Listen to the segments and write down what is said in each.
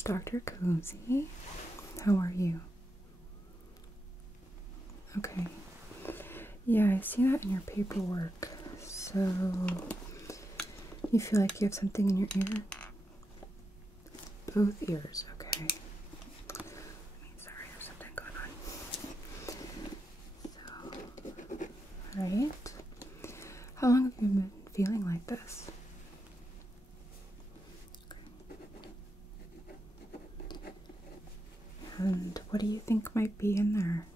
is Dr. Cozy. How are you? Okay. Yeah, I see that in your paperwork. So, you feel like you have something in your ear? Both ears, okay. Sorry, there's something going on. So, alright. How long have you been feeling like this? Okay. And what do you think might be in there?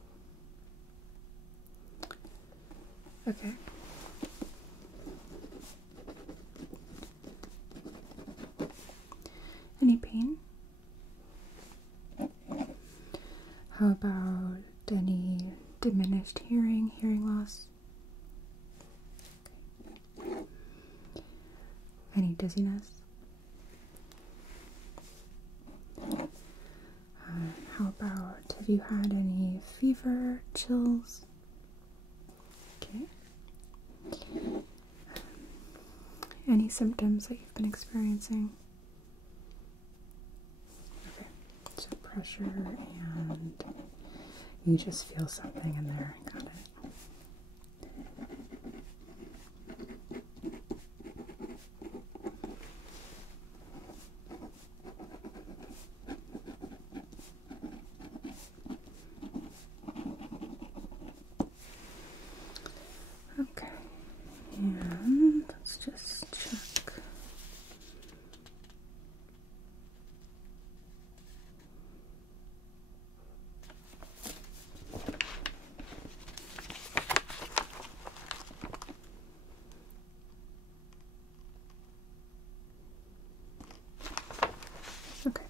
Okay. Any pain? How about any diminished hearing, hearing loss? Okay. Any dizziness? How about, have you had any fever, chills? Okay. Any symptoms that you've been experiencing? Okay. So pressure and you just feel something in there. Got it. Okay, and let's just check. Okay.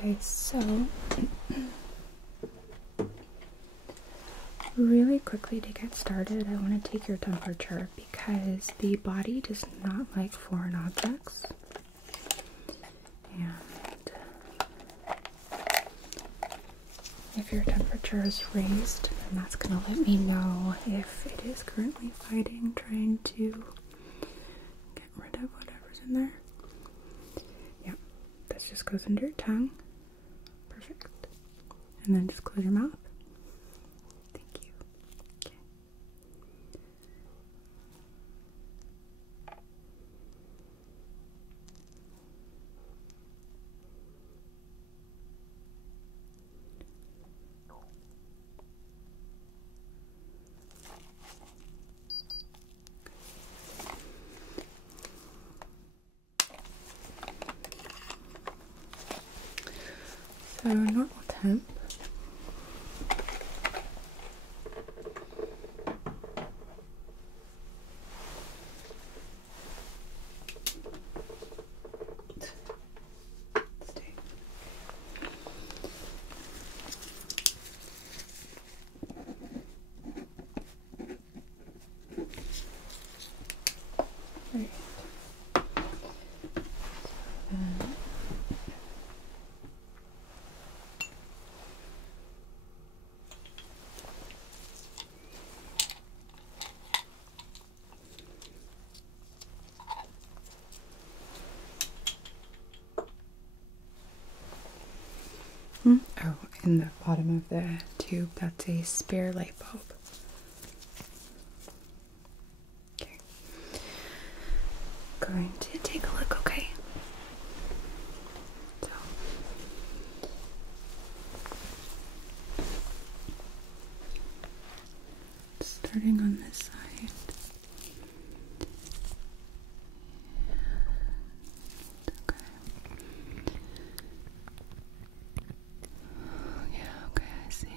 Okay, so really quickly to get started, I want to take your temperature because the body does not like foreign objects. And if your temperature is raised, then that's going to let me know if it is currently fighting, trying to get rid of whatever's in there. Yeah, this just goes under your tongue. Perfect. And then just close your mouth. Thank you. Okay. So normal temp. Stay. Right. Oh, in the bottom of the tube, that's a spare light bulb. Okay. Going to take a look, okay? So, starting on this side. Okay. Yeah, okay, I see it.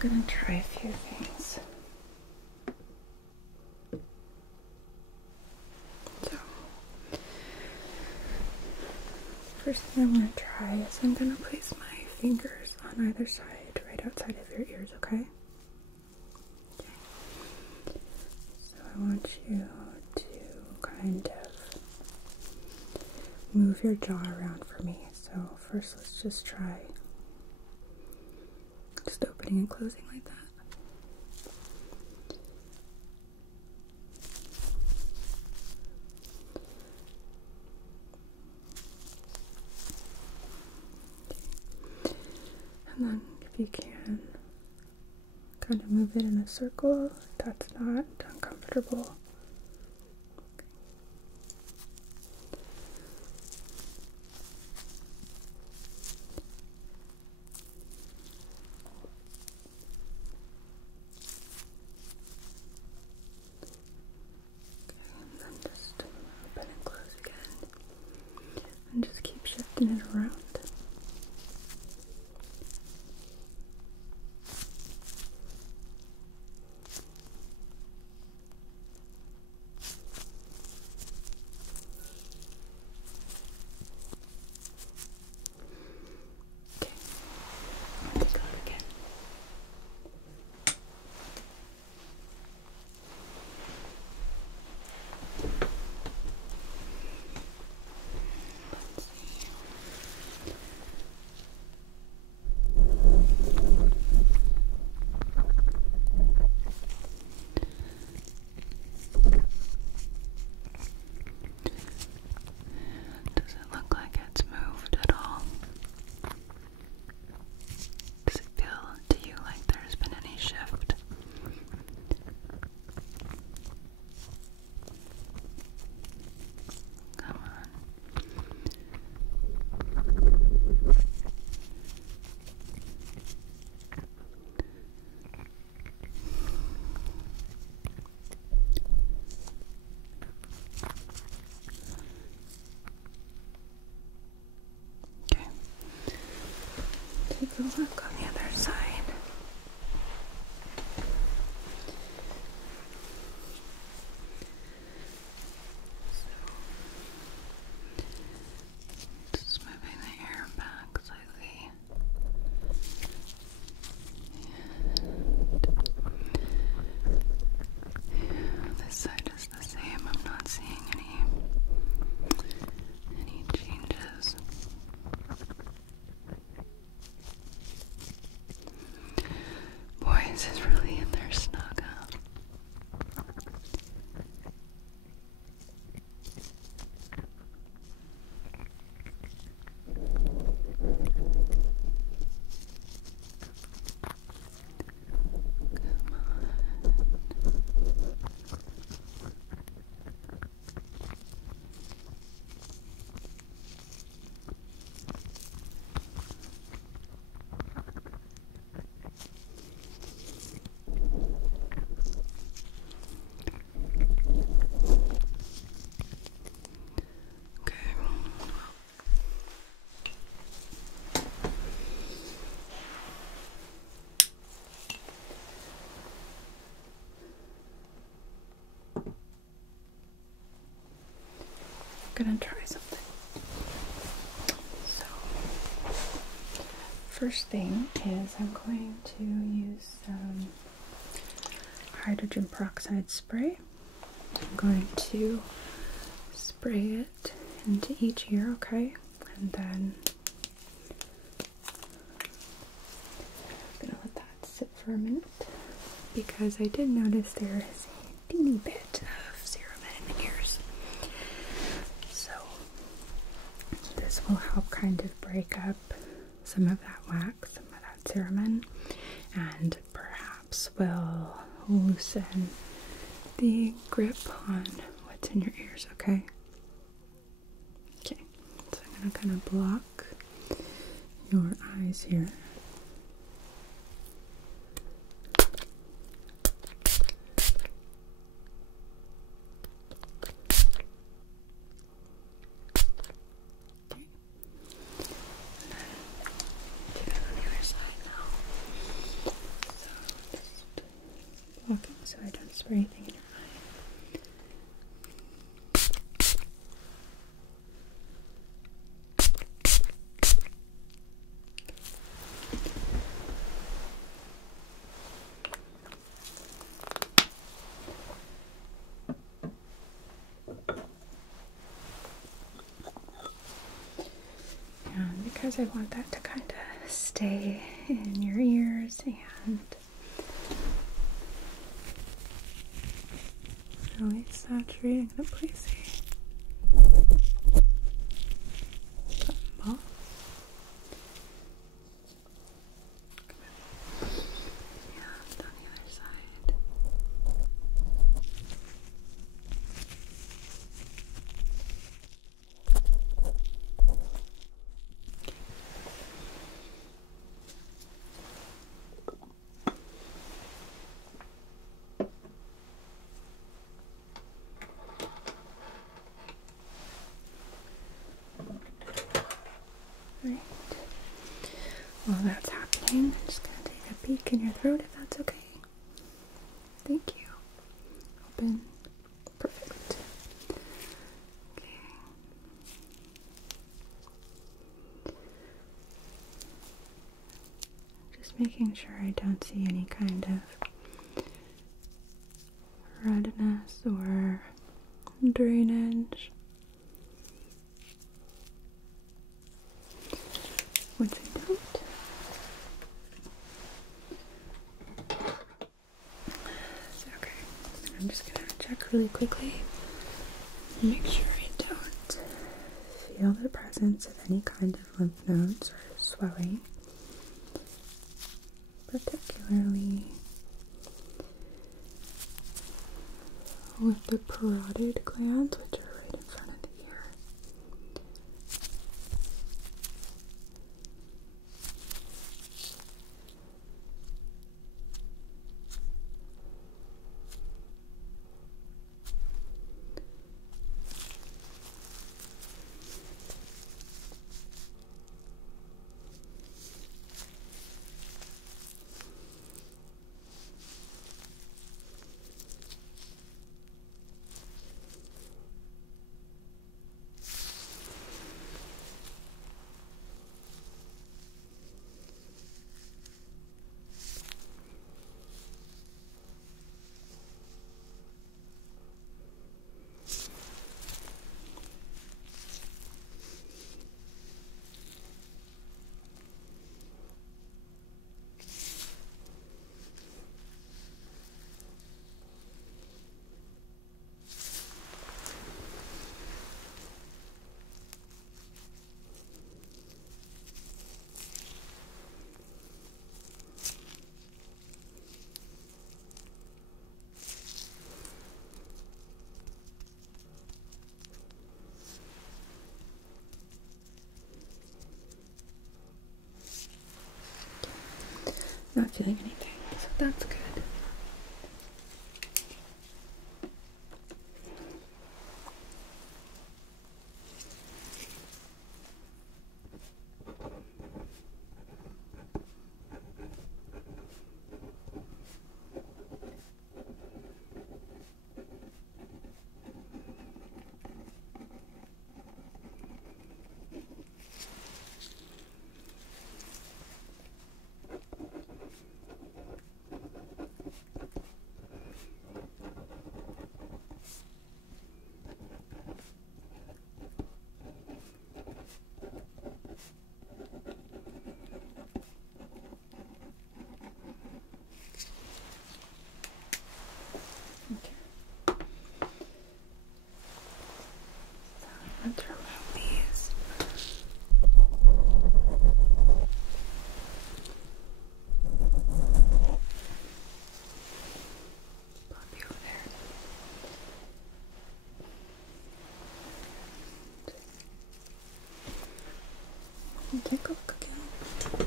gonna try a few things. So, first thing I'm gonna try is I'm gonna place my fingers on either side, right outside of your ears, okay? So I want you to kind of move your jaw around for me. So first let's just try just opening and closing like that. And then if you can, kind of move it in a circle if that's not uncomfortable. And then just open and close again. And just keep shifting it around. Does it look like it's moved at all? Does it feel to you like there's been any shift? Come on. Okay. Take a look on the other side. Just moving the hair back slightly. And this side is the same. I'm not seeing any changes. Boy, this is really in there snug, huh? Come on. Okay. I'm gonna try something. So, first thing is I'm going to use some hydrogen peroxide spray. I'm going to spray it into each ear, okay? And then I'm gonna let that sit for a minute because I did notice there is a teeny bit of serum in the ears. So this will help kind of break up some of that wax, some of that cerumen, and perhaps will loosen the grip on what's in your ears, okay? Okay, so I'm gonna kind of block your eyes here. Okay. And then do that on the other side now. So for anything in your eye. And because I want that to kind of stay in your ears and really saturate, I'm going to place a ball. And on the other side. Right. While that's happening, I'm just going to take a peek in your throat if that's okay. Thank you. Open. Perfect. Okay. Just making sure I don't see any kind of redness or drainage. Once I don't, okay, I'm just gonna check really quickly, make sure I don't feel the presence of any kind of lymph nodes or swelling, particularly with the parotid glands, which are right in front of the ear. Not feeling anything, so that's good. Let's remove these. Pop you over there. And take a look again.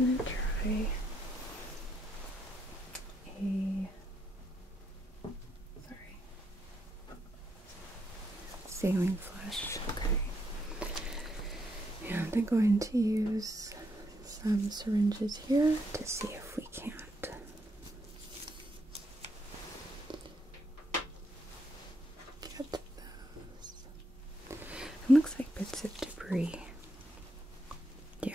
gonna try saline flush. Okay. And I'm going to use some syringes here to see if we can't get those. It looks like bits of debris. Yeah.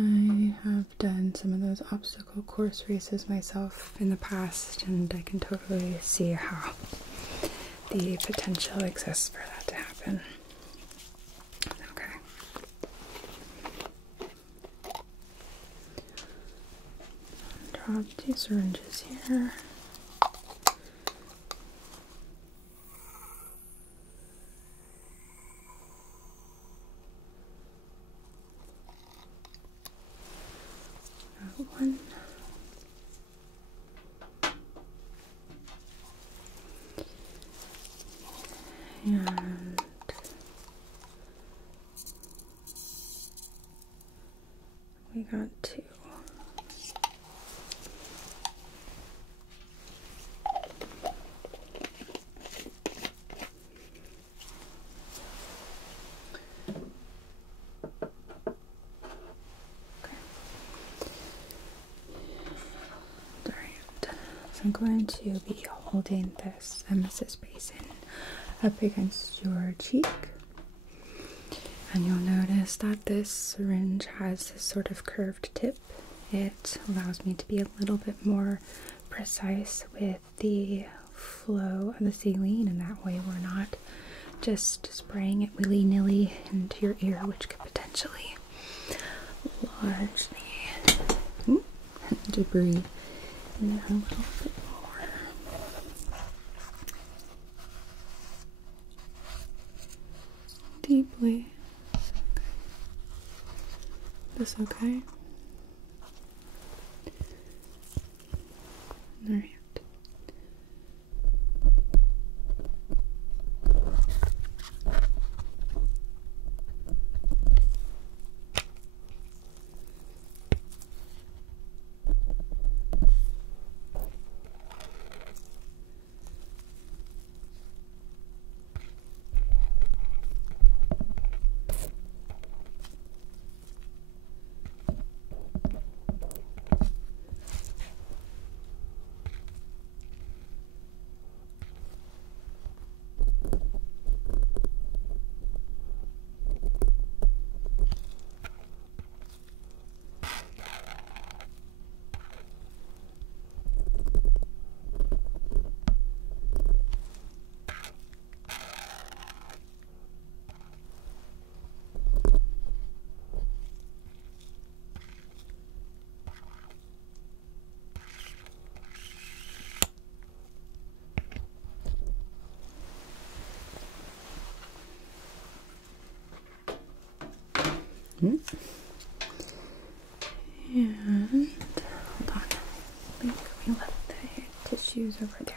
I have done some of those obstacle course races myself in the past, and I can totally see how the potential exists for that to happen. Okay. Drop 2 syringes here. One. And we got 2. So I'm going to be holding this emesis basin up against your cheek, and you'll notice that this syringe has this sort of curved tip. It allows me to be a little bit more precise with the flow of the saline, and that way we're not just spraying it willy-nilly into your ear, which could potentially lodge the debris in there a little bit more. Deeply. This okay? Alright. And hold on, let me let the tissues over there.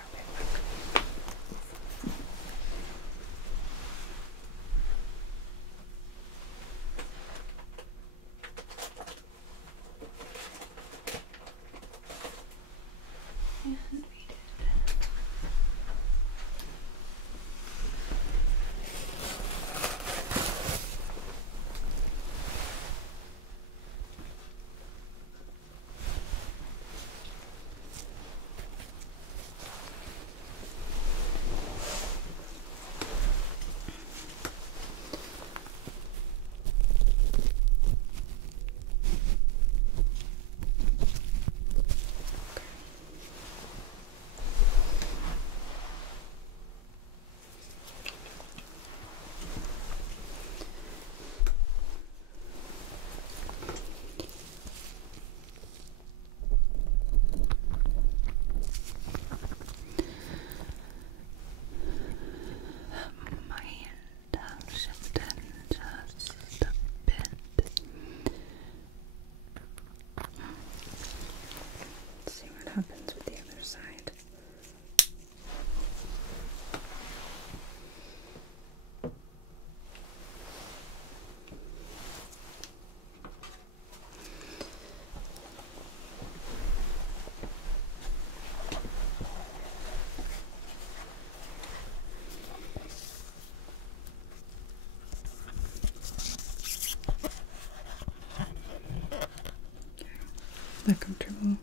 that comfortable?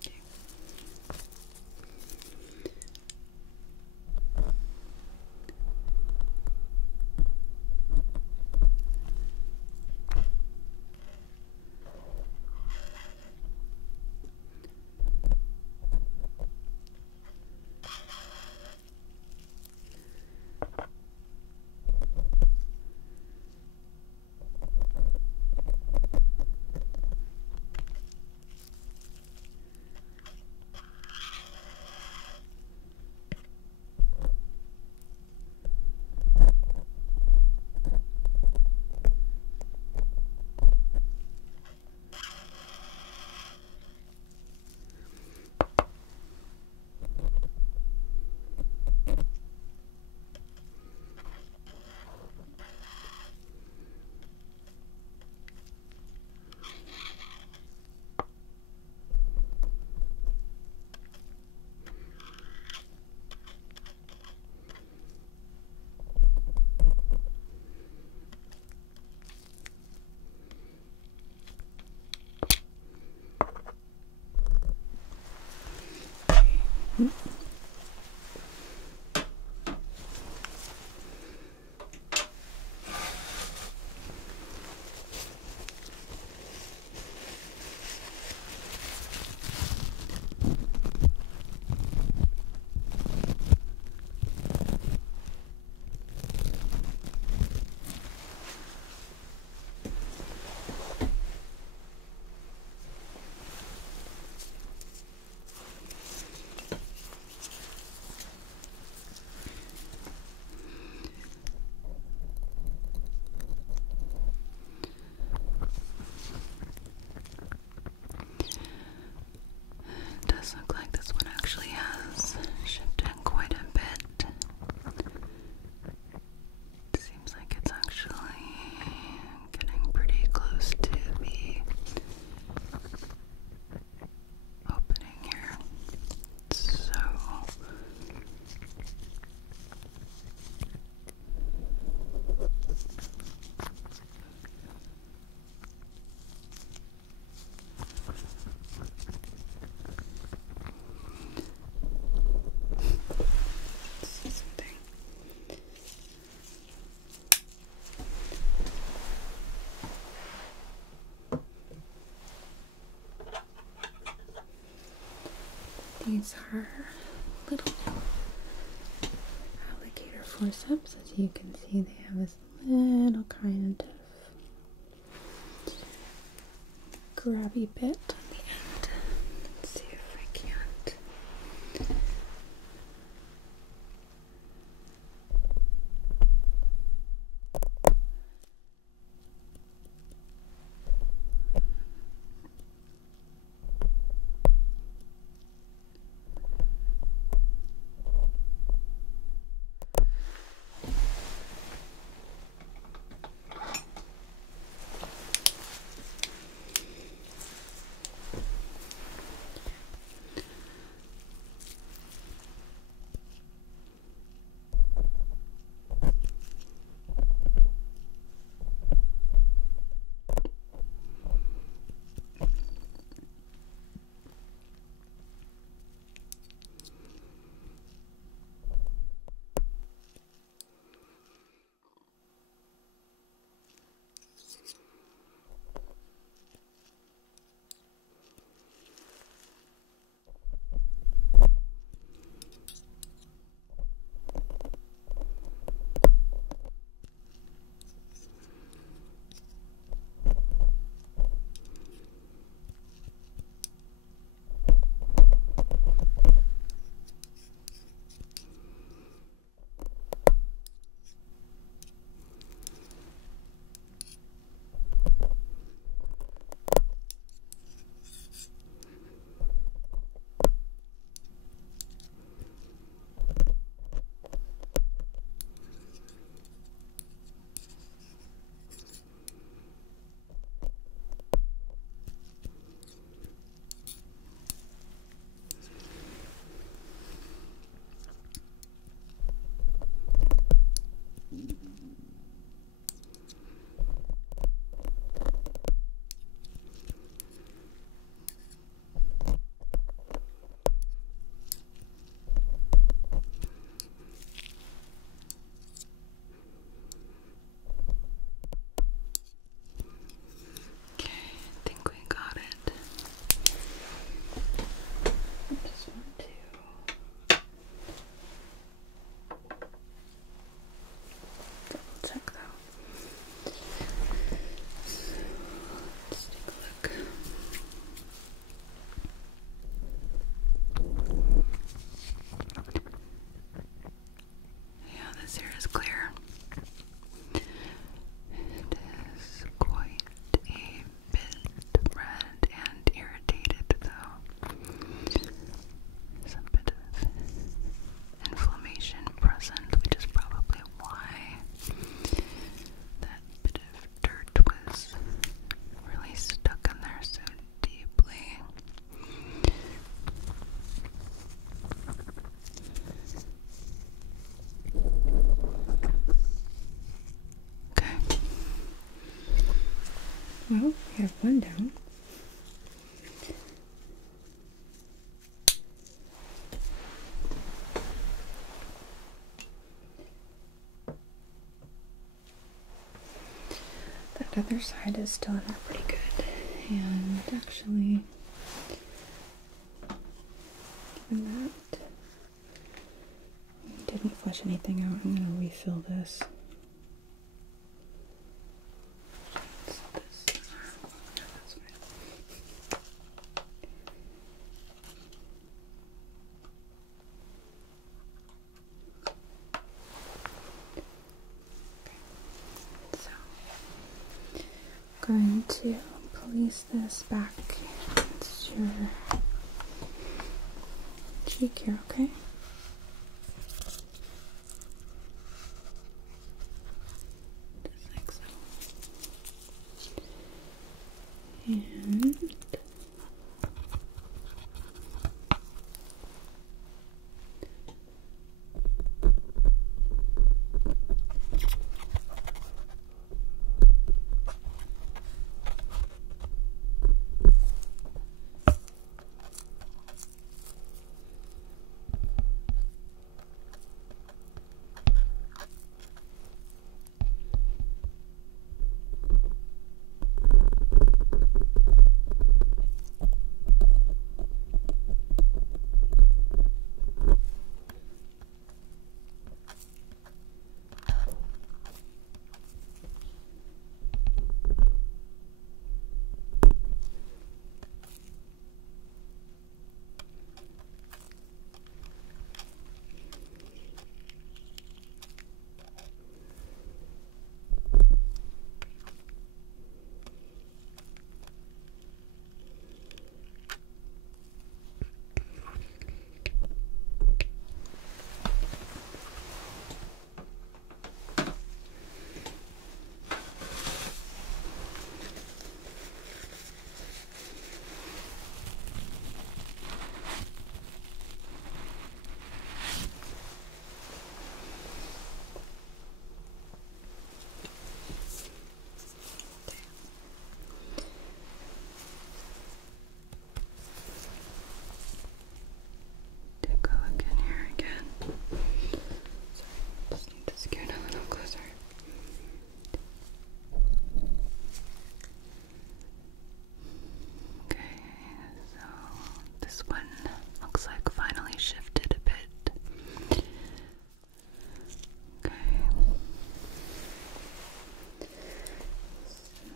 Okay. It does look like this one actually has shipped in quite a bit. It seems like it's actually getting pretty close to the opening here. So see something. These are little alligator forceps. As you can see, they have this little kind of grabby bit on the end. Let's see if I can't. Well, we have one down. That other side is still in there pretty good. And actually, given that we didn't flush anything out, I'm going to refill this. Going to place this back against your cheek here, okay? Just like so.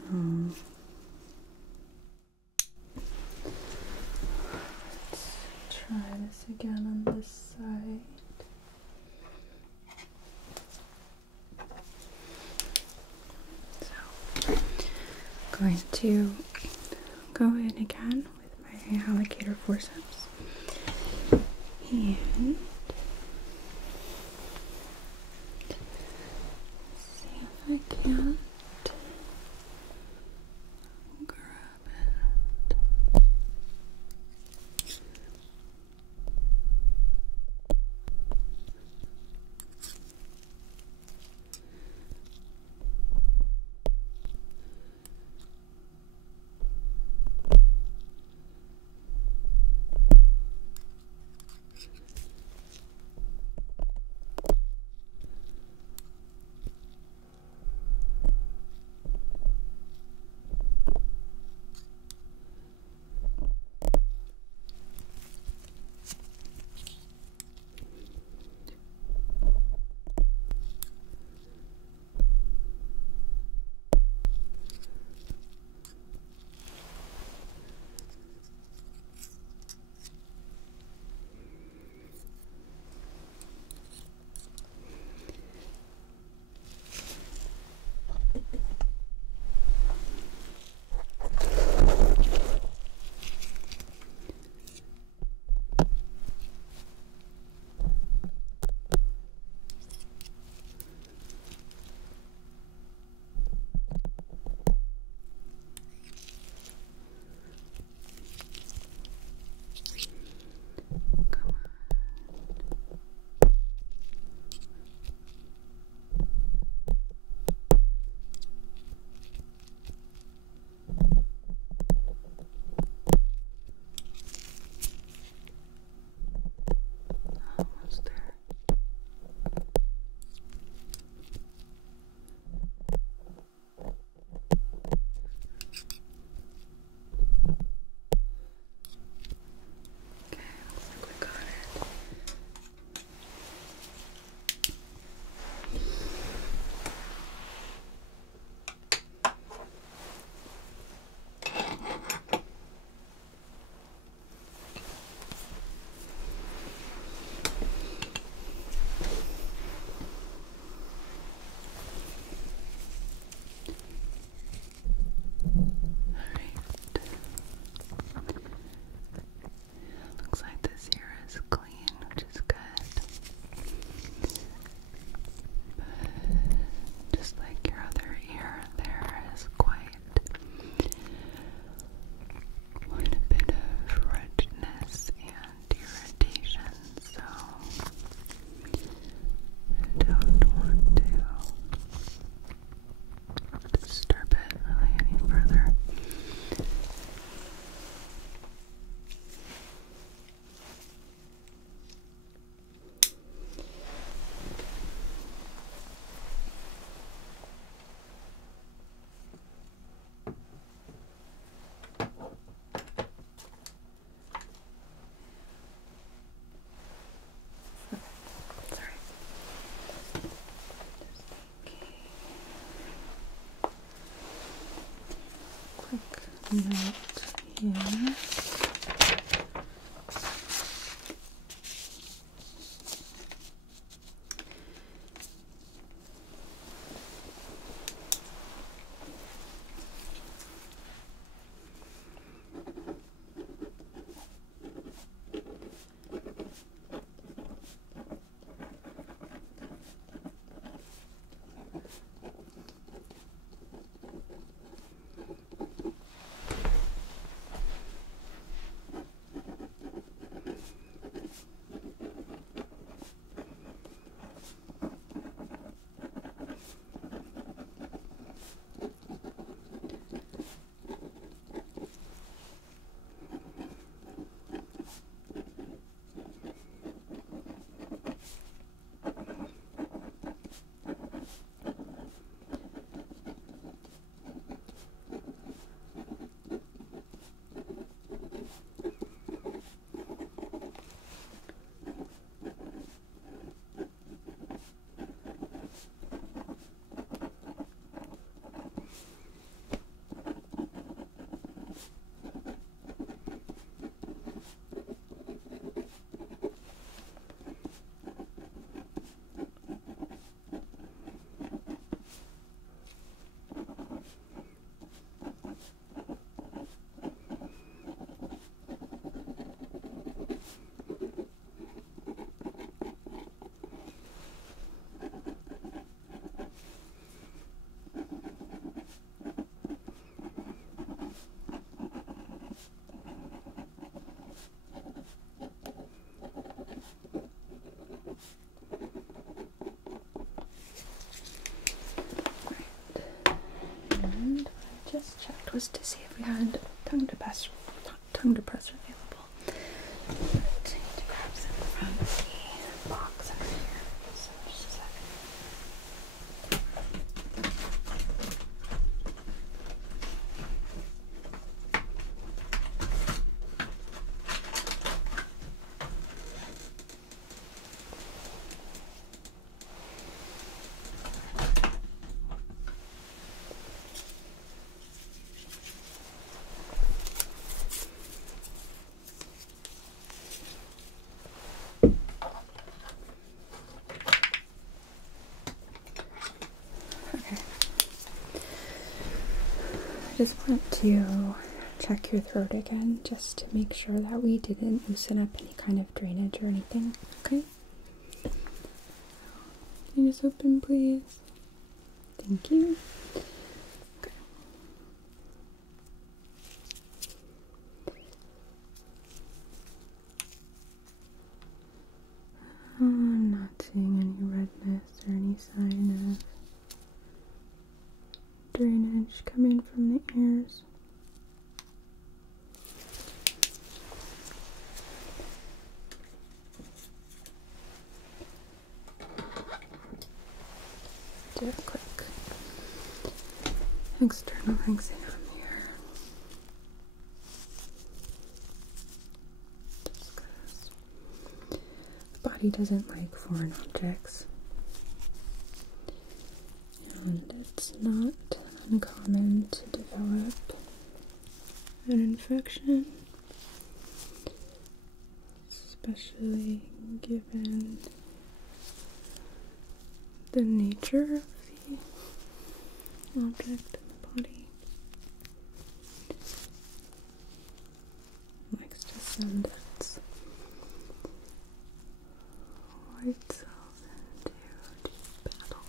And try this again on this side. So, I'm going to go in again with my alligator forceps and see if I can't grab it. note here. Just checked was to see if we had tongue depressor available. But I need to grab some from the box over here. So just a second. I just want to check your throat again just to make sure that we didn't loosen up any kind of drainage or anything, okay? Can you just open, please? Thank you. Okay. I'm not seeing any redness or any sign of drainage coming from the ears. Do a quick external exam here. Just 'cause the body doesn't like foreign objects. And it's not uncommon to develop an infection, especially given the nature of the object in the body. It likes to send its white cells into deep battle.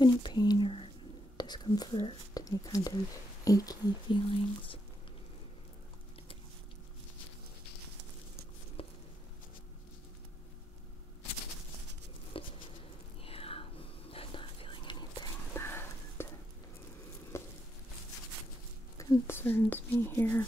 Any pain or discomfort, any kind of achy feelings. Yeah, I'm not feeling anything that concerns me here.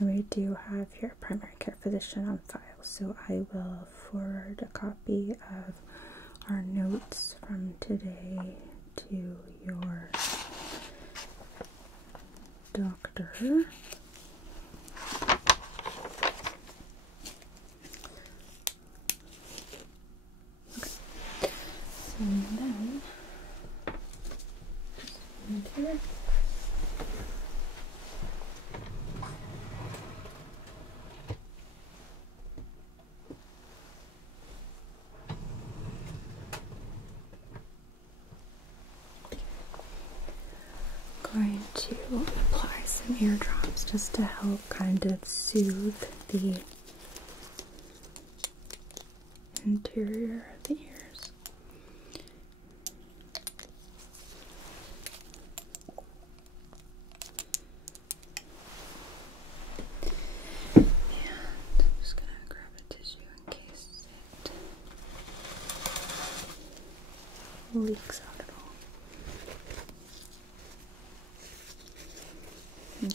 we do have your primary care physician on file, so I will forward a copy of our notes from today to your doctor. Okay. And then here. Going to apply some ear drops just to help kind of soothe the interior of the ears. And I'm just going to grab a tissue in case it leaks out at all. Okay.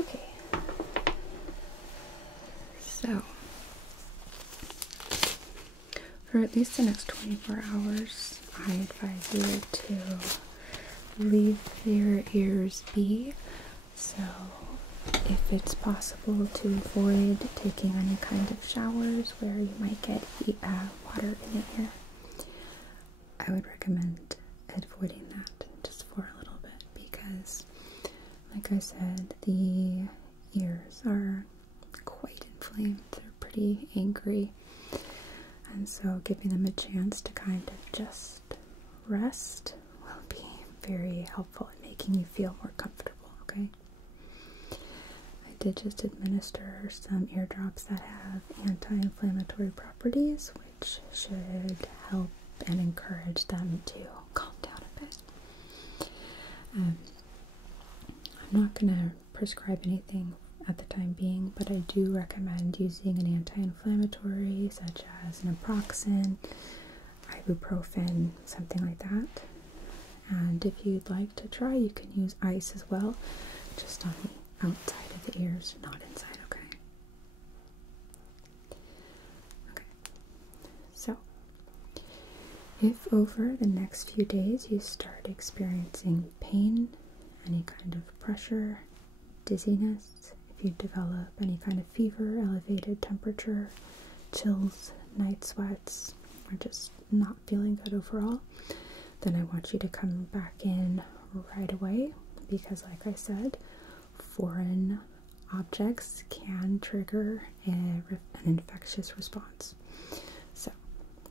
Okay. So, for at least the next 24 hours, I advise you to leave your ears be. So, if it's possible to avoid taking any kind of showers where you might get water in the ear, I would recommend avoiding that just for a little bit, because, like I said, the ears are quite inflamed. They're pretty angry, and so giving them a chance to kind of just rest will be very helpful in making you feel more comfortable. Okay, I did just administer some ear drops that have anti-inflammatory properties, which should help and encourage them to calm down a bit. I'm not going to prescribe anything at the time being, but I do recommend using an anti-inflammatory such as naproxen, ibuprofen, something like that. And if you'd like to try, you can use ice as well, just on the outside of the ears, not inside, okay? Okay, so If over the next few days you start experiencing pain, any kind of pressure, dizziness, if you develop any kind of fever, elevated temperature, chills, night sweats, or just not feeling good overall, then I want you to come back in right away, because like I said, foreign objects can trigger an infectious response. So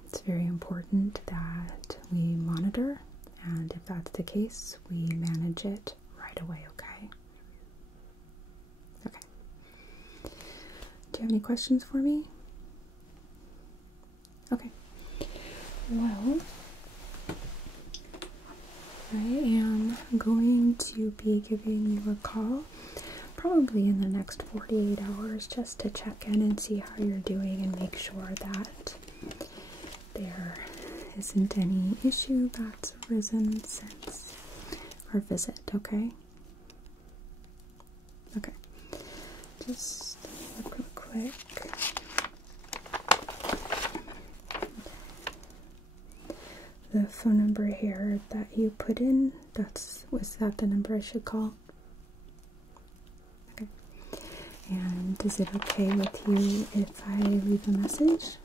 it's very important that we monitor, and if that's the case, we manage it right away, okay? Okay. Do you have any questions for me? Okay. Well, I am going to be giving you a call probably in the next 48 hours just to check in and see how you're doing and make sure that there isn't any issue that's arisen since our visit, okay? Okay. Just look real quick. The phone number here that you put in, was that the number I should call? Okay. And is it okay with you if I leave a message?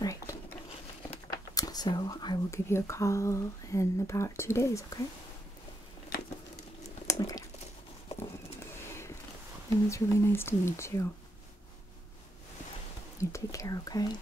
Right. So I will give you a call in about 2 days, okay? Okay. It was really nice to meet you. You take care, okay?